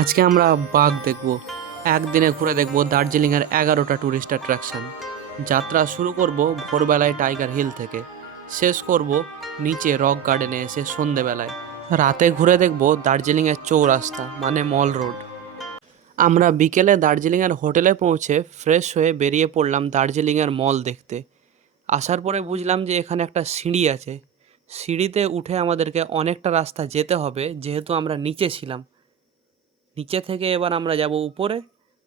আজকে আমরা বাঘ দেখব। একদিনে ঘুরে দেখব দার্জিলিংয়ের 11টা ট্যুরিস্ট অ্যাট্রাকশন। যাত্রা শুরু করব ভোরবেলায় টাইগার হিল থেকে, শেষ করব নিচে রক গার্ডেনে এসে সন্ধেবেলায়। রাতে ঘুরে দেখব দার্জিলিংয়ের চৌরাস্তা মানে মল রোড। আমরা বিকেলে দার্জিলিংয়ের হোটেলে পৌঁছে ফ্রেশ হয়ে বেরিয়ে পড়লাম দার্জিলিংয়ের মল দেখতে। আসার পরে বুঝলাম যে এখানে একটা সিঁড়ি আছে। সিঁড়িতে উঠে আমাদেরকে অনেকটা রাস্তা যেতে হবে, যেহেতু আমরা নিচে ছিলাম। নিচে থেকে এবার আমরা যাব উপরে।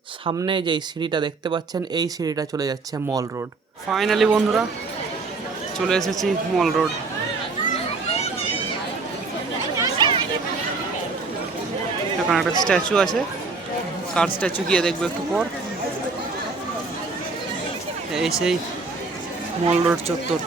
সামনে যেই সিঁড়িটা দেখতে পাচ্ছেন, এই সিঁড়িটা চলে যাচ্ছে মল রোড। ফাইনালি বন্ধুরা চলে এসেছি মল রোড। এখানে একটা স্ট্যাচু আছে, কার স্ট্যাচু গিয়ে দেখবো একটু পর। এই সেই মল রোড চত্বর।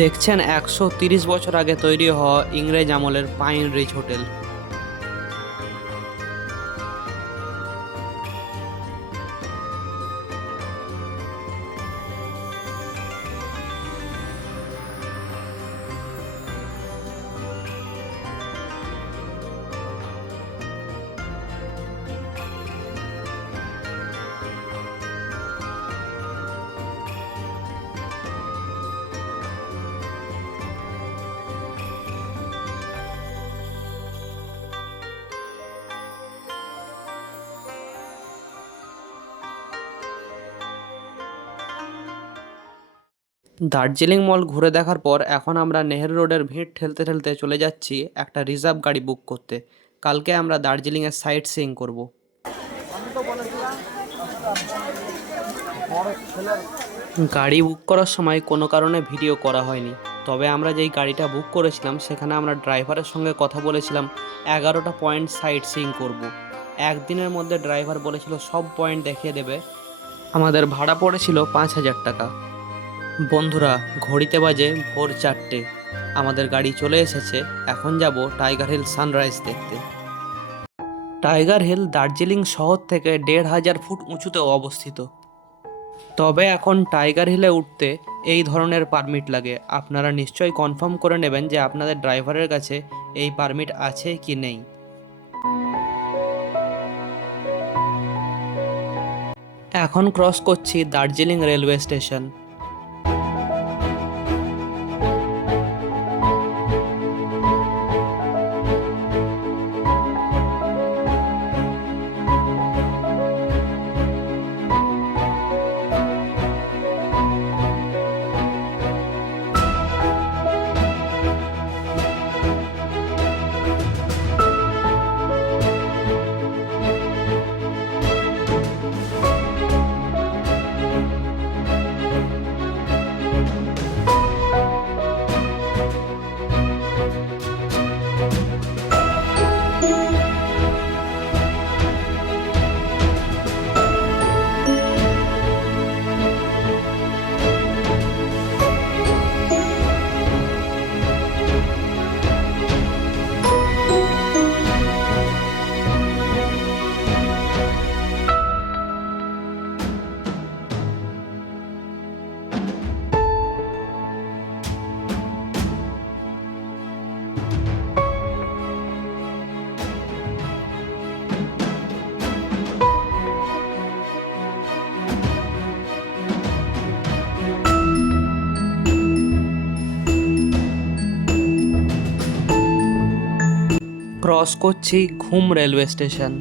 দেখছেন 130 বছর আগে তৈরি হওয়া ইংরেজ আমলের পাইন রিচ হোটেল। দার্জিলিং মল ঘুরে দেখার পর এখন আমরা নেহেরু রোডের ভিড় ঠেলতে ঠেলতে চলে যাচ্ছি একটা রিজার্ভ গাড়ি বুক করতে। কালকে আমরা দার্জিলিংয়ের সাইট সিইং করব। গাড়ি বুক করার সময় কোনো কারণে ভিডিও করা হয়নি, তবে আমরা যেই গাড়িটা বুক করেছিলাম সেখানে আমরা ড্রাইভারের সঙ্গে কথা বলেছিলাম 11টা পয়েন্ট সাইট সিইং করব। একদিনের মধ্যে ড্রাইভার বলেছিল সব পয়েন্ট দেখিয়ে দেবে। আমাদের ভাড়া পড়েছিল 5,000 টাকা। বন্ধুরা ঘড়িতে বাজে ভোর 4টে, আমাদের গাড়ি চলে এসেছে। এখন যাব টাইগার হিল সানরাইজ দেখতে। টাইগার হিল দার্জিলিং শহর থেকে 1,500 ফুট উঁচুতে অবস্থিত। তবে এখন টাইগার হিলে উঠতে এই ধরনের পারমিট লাগে। আপনারা নিশ্চয়ই কনফার্ম করে নেবেন যে আপনাদের ড্রাইভারের কাছে এই পারমিট আছে কি নেই। এখন ক্রস করছি দার্জিলিং রেলওয়ে স্টেশন। ক্রস করছি ঘুম রেলওয়ে স্টেশন।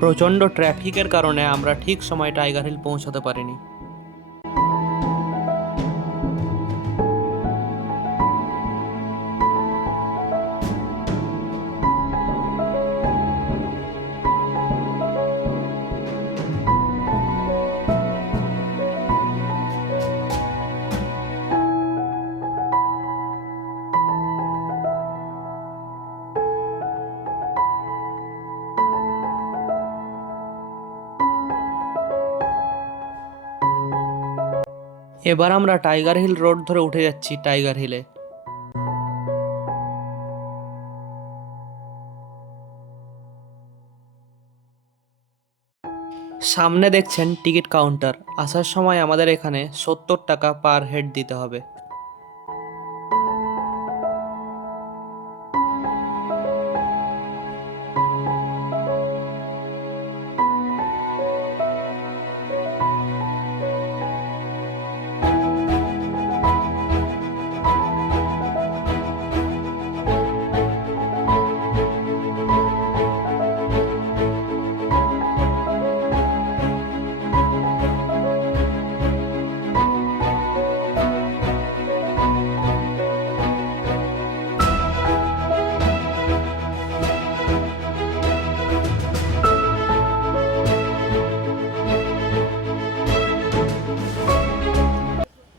প্রচণ্ড ট্রাফিকের কারণে আমরা ঠিক সময় টাইগার হিল পৌঁছাতে পারিনি। এবার আমরা টাইগার হিল রোড ধরে উঠে যাচ্ছি টাইগার হিলে। সামনে দেখছেন টিকিট কাউন্টার। আসার সময় আমাদের এখানে 70 টাকা পার হেড দিতে হবে।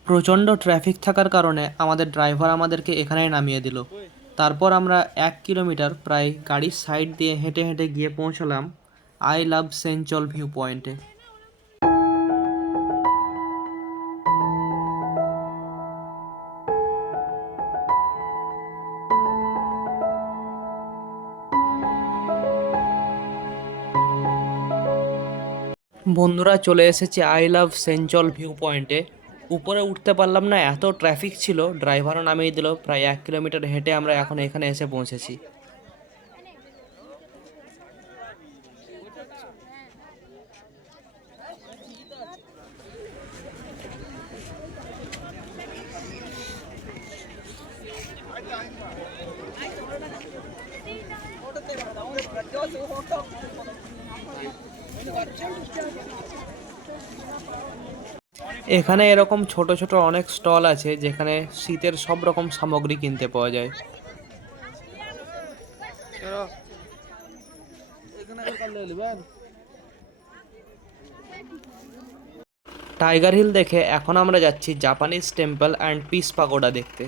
প্রচণ্ড ট্রাফিক থাকার কারণে আমাদের ড্রাইভার আমাদেরকে এখানেই নামিয়ে দিল। তারপর আমরা 1 কিলোমিটার প্রায় গাড়ির সাইড দিয়ে হেঁটে হেঁটে গিয়ে পৌঁছলাম আই লাভ সেঞ্চল ভিউ পয়েন্টে। বন্ধুরা, চলে এসেছি আই লাভ সেঞ্চল ভিউ পয়েন্টে। উপরে উঠতে পারলাম না, এত ট্রাফিক ছিল। ড্রাইভারও নামিয়ে দিল। প্রায় 1 কিলোমিটার হেঁটে আমরা এখন এখানে এসে পৌঁছেছি। এখানে এরকম ছোট ছোট অনেক স্টল আছে যেখানে শীতের সব রকম সামগ্রী কিনতে পাওয়া যায়। টাইগার হিল দেখে এখন আমরা যাচ্ছি Japanese temple and piece pagoda দেখতে।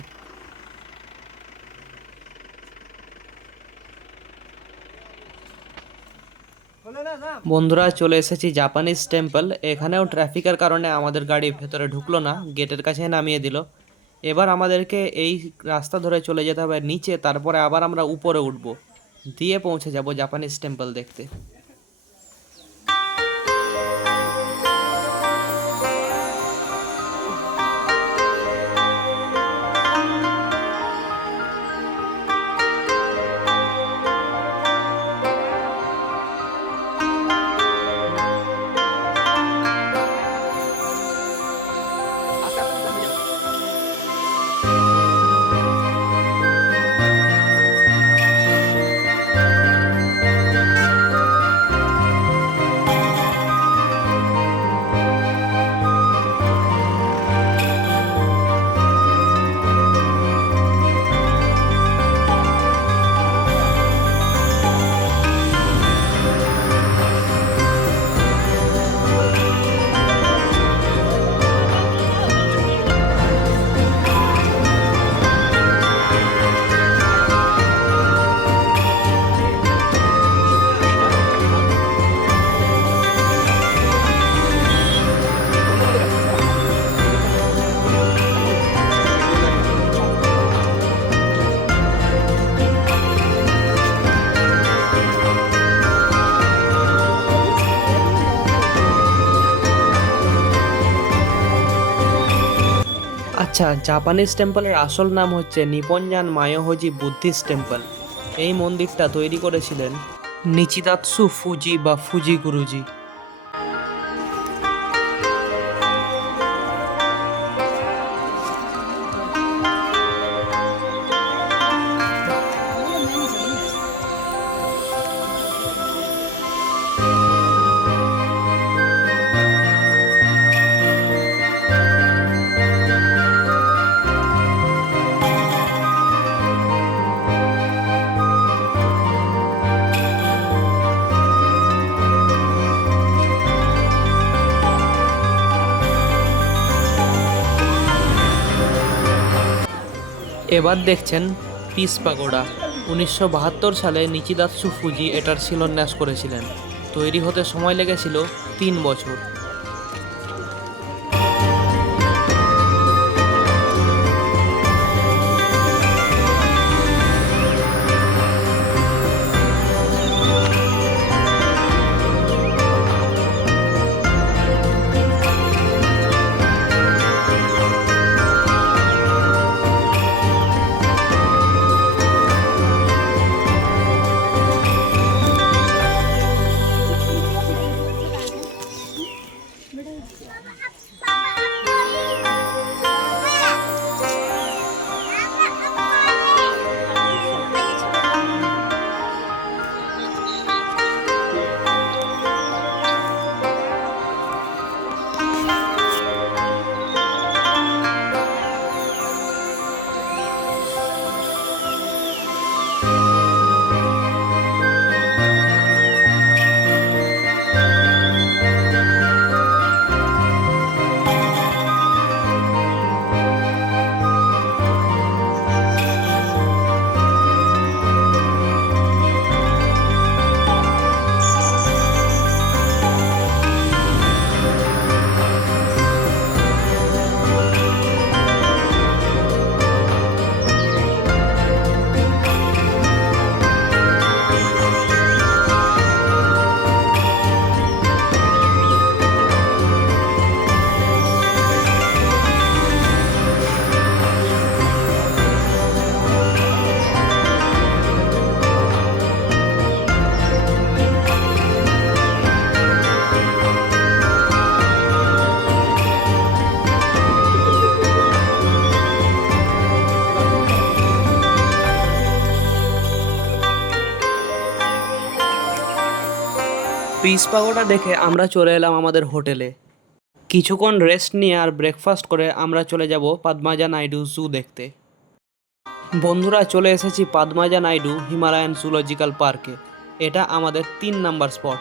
বন্ধুরা, চলে এসেছি জাপানিজ টেম্পল। এখানেও ট্রাফিকের কারণে আমাদের গাড়ি ভেতরে ঢুকলো না, গেটের কাছে নামিয়ে দিল। এবার আমাদেরকে এই রাস্তা ধরে চলে যেতে হবে নিচে, তারপরে আবার আমরা উপরে উঠবো, দিয়ে পৌঁছে যাব জাপানিজ টেম্পল দেখতে। আচ্ছা, জাপানিজ টেম্পলের আসল নাম হচ্ছে নিপনজান মায়োহোজি বুদ্ধিস্ট টেম্পল। এই মন্দিরটা তৈরি করেছিলেন নিচিদাৎসু ফুজি বা ফুজি গুরুজি। এবার দেখছেন পিস পাগোডা। 1972 সালে নিচিদাৎসু ফুজি এটার শিলান্যাস করেছিলেন। তৈরি হতে সময় লেগেছিল 3 বছর। পিস পাগোডা দেখে আমরা চলে এলাম আমাদের হোটেলে। কিছুক্ষণ রেস্ট নিয়ে আর ব্রেকফাস্ট করে আমরা চলে যাব পদ্মাজা নাইডু জু দেখতে। বন্ধুরা, চলে এসেছি পদ্মাজা নাইডু হিমালয়ান জুলজিক্যাল পার্কে। এটা আমাদের 3 নাম্বার স্পট।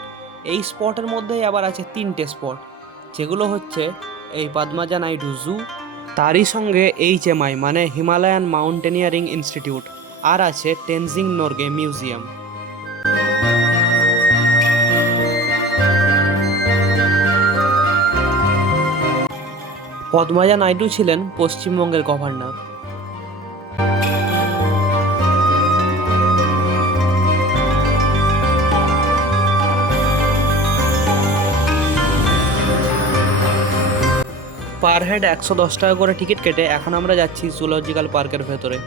এই স্পটের মধ্যেই আবার আছে 3টে স্পট, যেগুলো হচ্ছে এই পদ্মাজা নাইডু জু, তারই সঙ্গে HMI মানে হিমালয়ান মাউন্টেনিয়ারিং ইনস্টিটিউট, আর আছে টেনজিং নোরগে মিউজিয়াম। পদ্মাজা নাইডু ছিলেন পশ্চিমবঙ্গের গভর্নর। পার হেড 110 টাকা করে টিকিট কেটে এখন আমরা যাচ্ছি জুলজিক্যাল পার্কের ভেতরে।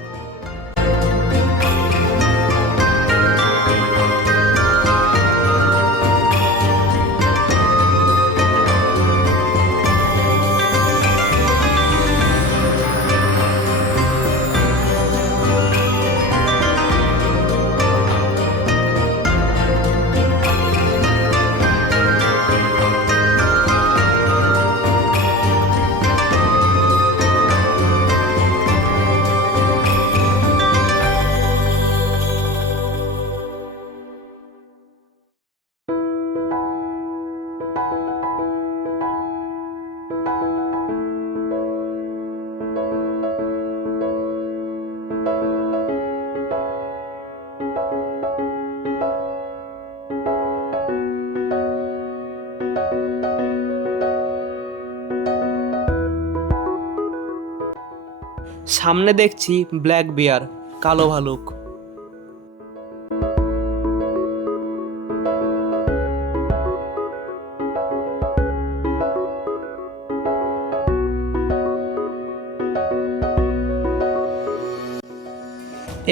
সামনে দেখছি ব্ল্যাক বিয়ার, কালো ভালুক।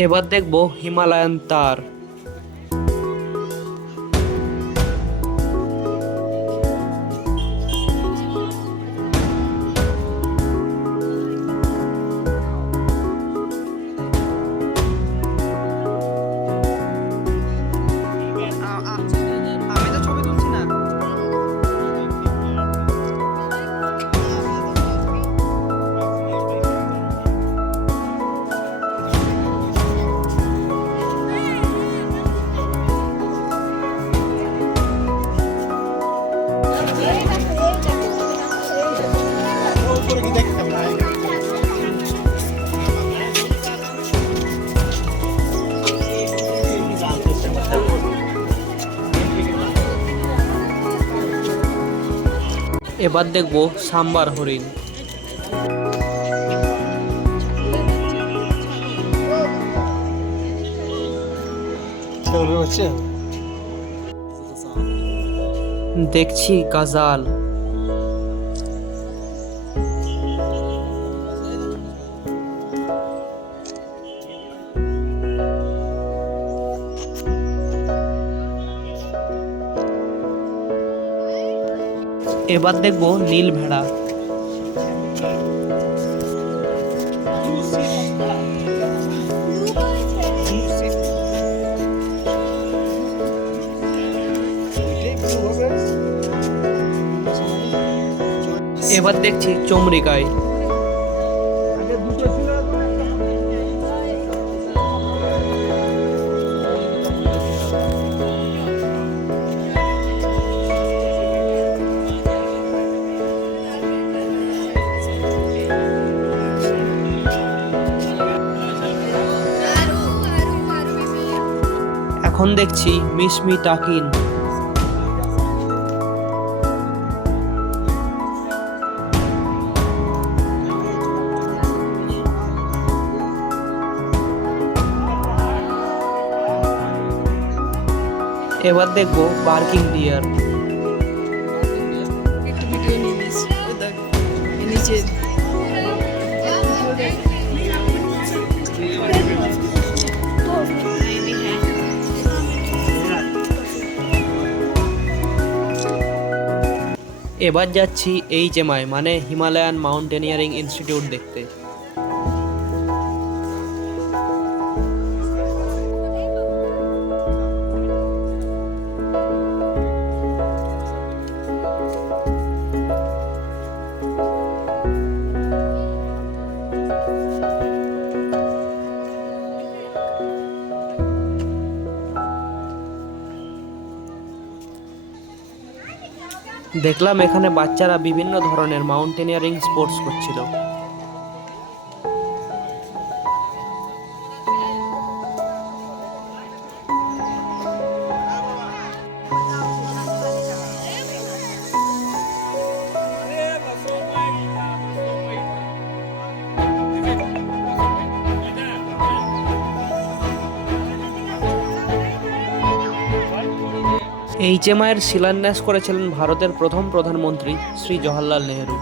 এবার দেখব হিমালয়ান তার। এবার দেখব সাম্বার হরিণ। দেখছি গাজাল। এবার দেখব নীল ভেড়া। এবার দেখছি চমড়িকায়। এখন দেখছি মিশমি টাকিন। এবার দেখব বার্কিং ডিয়ার। একটু ভিডিও নিয়ে নিয়েছি ওই দেখ নিচে এবার যাচ্ছি HMI মানে হিমালয়ান মাউন্টেনিয়ারিং ইনস্টিটিউট দেখতে। দেখলাম এখানে বাচ্চারা বিভিন্ন ধরনের মাউন্টেনিয়ারিং স্পোর্টস করছিল। HMI এর শিলান্যাস করেছিলেন ভারতের প্রথম প্রধানমন্ত্রী শ্রী জওহরলাল নেহেরু।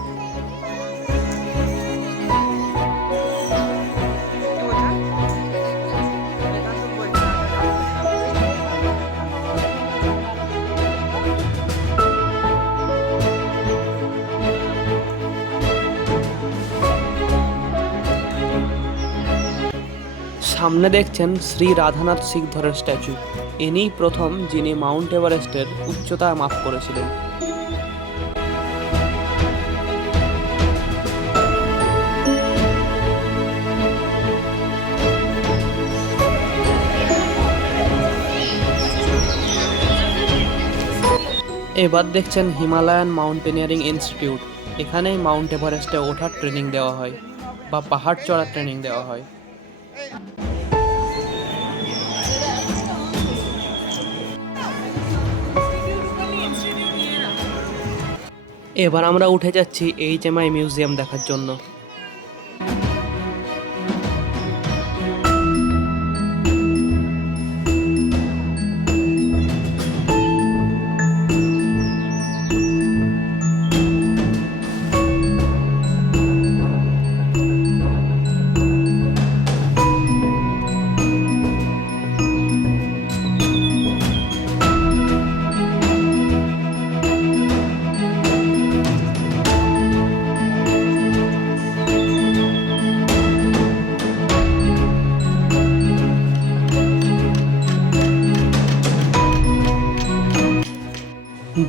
সামনে দেখছেন শ্রী রাধানাথ সিকধরের স্ট্যাচু। ইনিই প্রথম যিনি মাউন্ট এভারেস্টের উচ্চতা মাপ করেছিলেন। এবার দেখছেন হিমালয়ান মাউন্টেনিয়ারিং ইনস্টিটিউট। এখানেই মাউন্ট এভারেস্টে ওঠার ট্রেনিং দেওয়া হয় বা পাহাড় চড়ার ট্রেনিং দেওয়া হয়। এবার আমরা উঠে যাচ্ছি HMI মিউজিয়াম দেখার জন্য।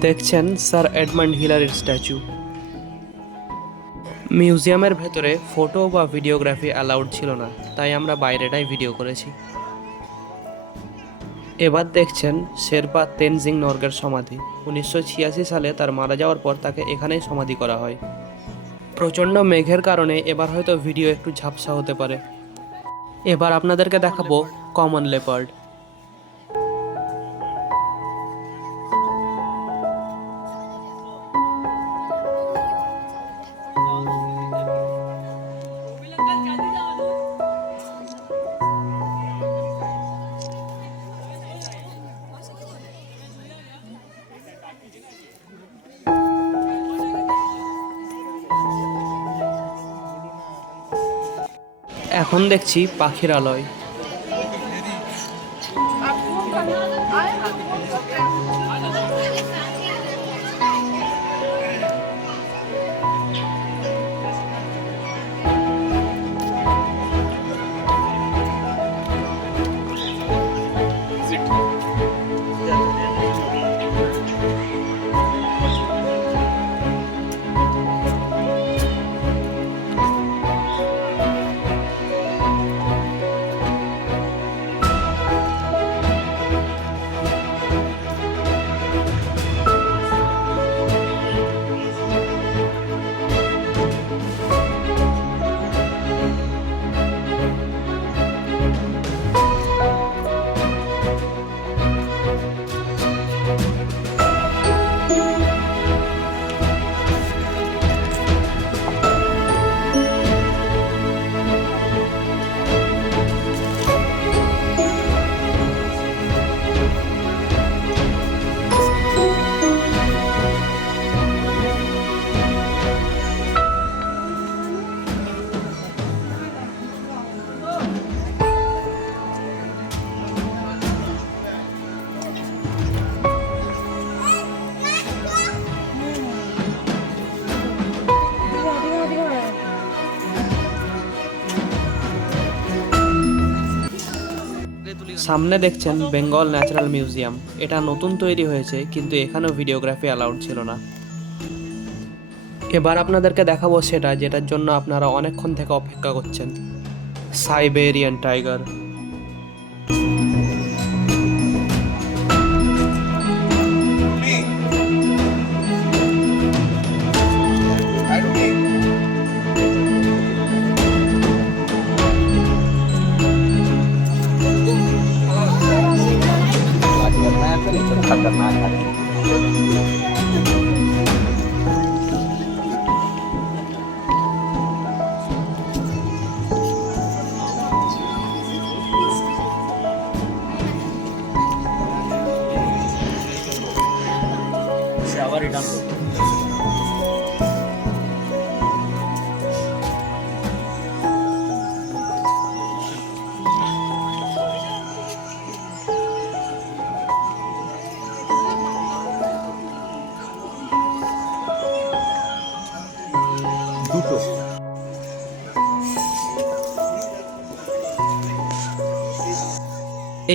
দেখছেন স্যার এডমান্ড হিলারির স্ট্যাচু। মিউজিয়ামের ভেতরে ফটো বা ভিডিওগ্রাফি অ্যালাউড ছিল না, তাই আমরা বাইরেটাই ভিডিও করেছি। এবার দেখছেন শেরপা তেনজিং নর্গের সমাধি। 1986 সালে তার মারা যাওয়ার পর তাকে এখানেই সমাধি করা হয়। প্রচণ্ড মেঘের কারণে এবার হয়তো ভিডিও একটু ঝাপসা হতে পারে। এবার আপনাদেরকে দেখাবো কমন লেপার্ড। এখন দেখছি পাখিরালয়। সামনে দেখছেন বেঙ্গল ন্যাচারাল মিউজিয়াম। এটা নতুন তৈরি হয়েছে, কিন্তু এখানেও ভিডিওগ্রাফি অ্যালাউড ছিল না। এবার আপনাদেরকে দেখাবো সেটা যেটার জন্য আপনারা অনেকক্ষণ থেকে অপেক্ষা করছেন, সাইবেরিয়ান টাইগার।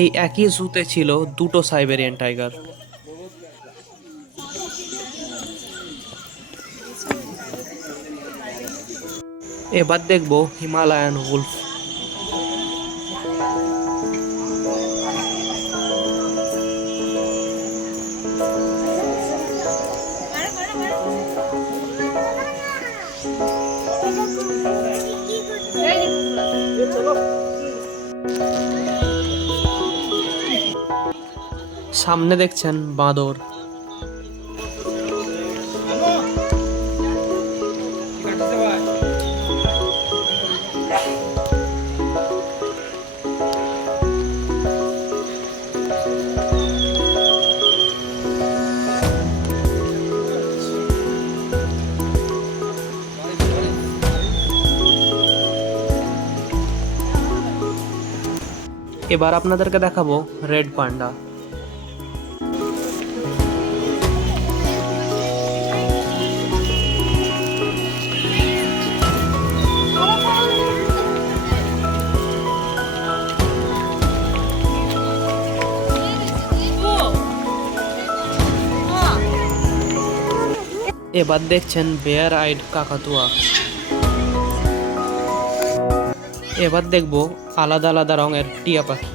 এই একই জুতে ছিল দুটো সাইবেরিয়ান টাইগার। এবার দেখবো হিমালয়ান উলফ। সামনে দেখছেন বাঁদর। এবার আপনাদেরকে দেখাবো রেড পান্ডা। এবার দেখছেন বেয়ার আইড কাকাতুয়া। এবার দেখব আলাদা আলাদা রঙের টিয়া পাখি।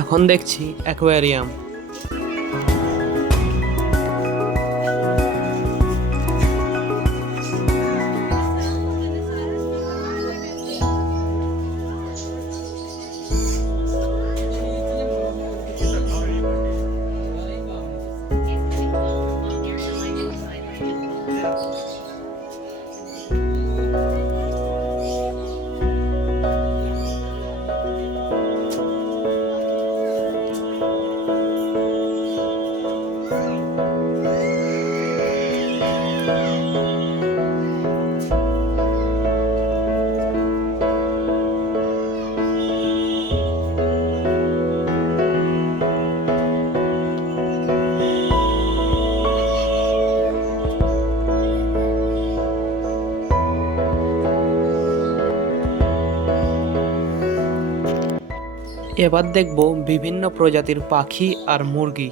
এখন দেখছি অ্যাকোয়ারিয়াম। এবার দেখব বিভিন্ন প্রজাতির পাখি আর মুরগি।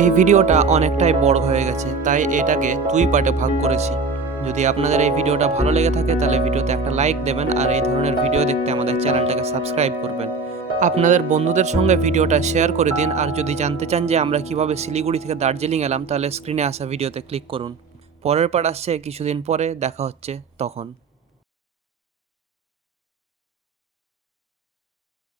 এই ভিডিওটা অনেকটাই বড় হয়ে গেছে, তাই এটাকে 2 পার্টে ভাগ করেছি। যদি আপনাদের এই ভিডিওটা ভালো লেগে থাকে তাহলে ভিডিওতে একটা লাইক দেবেন, আর এই ধরনের ভিডিও দেখতে আমাদের চ্যানেলটাকে সাবস্ক্রাইব করবেন। আপনাদের বন্ধুদের সঙ্গে ভিডিওটা শেয়ার করে দিন, আর যদি জানতে চান যে আমরা কিভাবে শিলিগুড়ি থেকে দার্জিলিং এলাম তাহলে স্ক্রিনে আসা ভিডিওতে ক্লিক করুন। পরের পার্ট আসছে কিছুদিন পরে, দেখা হচ্ছে তখন।